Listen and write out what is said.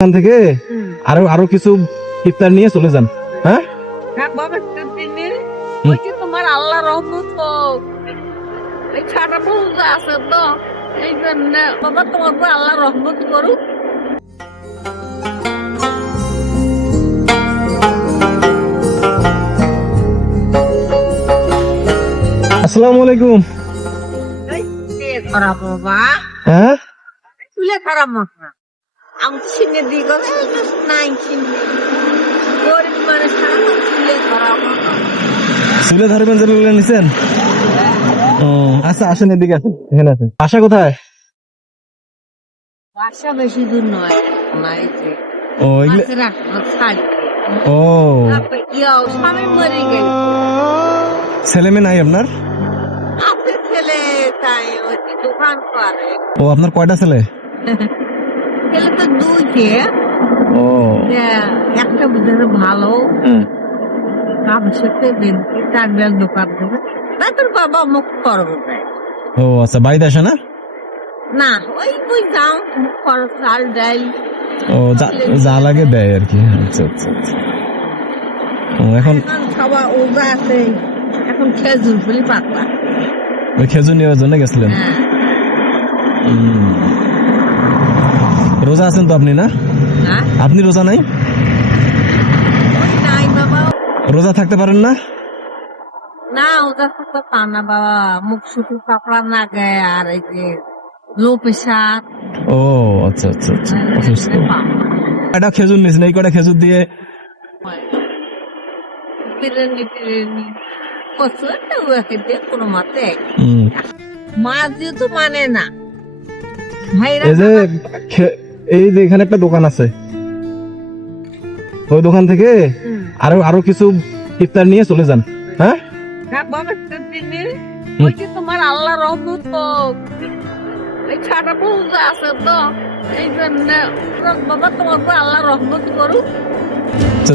এখান থেকে আরো আরো কিছু ইফতার নিয়ে চলে যান। হ্যাঁ বাবা তোমার আল্লাহ রহমত হোক। এই ছাটা পৌঁছা আছে তো এই জন্য বাবা তোমার উপর আল্লাহ রহমত করুক। আসসালামু আলাইকুম। খারাপ বাবা, হ্যাঁ তুলে খারাপ মাথা আমি চিনে দিই কথা নাই চিনি গরিব মানুষ খারাপ তুলে খারাপ মাথা। চুলে ধরবেন যে নিছেন। ও আচ্ছা, আসেন এদিকে, আসেন, এখানে আসেন। বাসা কোথায়? বাসা বেশি দূর নয়, নাই যে ও এগুলো, মাছের একটা ছাড়ি ও ইয়াও স্বামী মরে গেল। ছেলে মেয়ে নাই আপনার? আপনার ছেলে তাই ওই দোকান করে। ও আপনার কয়টা ছেলে? ছেলে তো দুইটে, ও একটা বুঝে ভালো হুম। কাম শেখে বেলকি চাকরির দোকান দেবে না, তোর বাবা মুখ করবো তাই ও আচ্ছা, বাড়িতে আসে না? না ওই ওই দাম খরচ চাল ডাল ও যা লাগে দেয় আর কি। আচ্ছা আচ্ছা আচ্ছা। ও এখন এখন খাওয়া ওজা আছে, এখন খেজুর ফুলি পাতলা। ওই খেজুর নেওয়ার জন্য গেছিলেন? হ্যাঁ রোজা আছেন তো আপনি? না হ্যাঁ আপনি রোজা নাই? ওই নাই বাবা, রোজা থাকতে পারেন না? না ওজা থাকতে পার না বাবা, মুখ শুধু কাপড়া না গায়ে আর এই যে লো প্রেশার। ও আচ্ছা আচ্ছা আচ্ছা, অসুস্থ। কয়টা খেজুর নিয়েছেন? এই কয়টা খেজুর দিয়ে বিরিয়ানি টিরিয়ানি পছন্দ ওকে দিয়ে কোনো মতে হুম। মা যেহেতু মানে না ভাইরা এই যে এই যে এখানে একটা দোকান আছে, ওই দোকান থেকে আরো আরো কিছু ইফতার নিয়ে চলে যান। হ্যাঁ বাবা ওই যে তোমার আল্লাহ রহমত হোক। এই ছাটা পৌঁছা আছে তো এই জন্য বাবা তোমার উপর আল্লাহ রহমত করুক। আচ্ছা,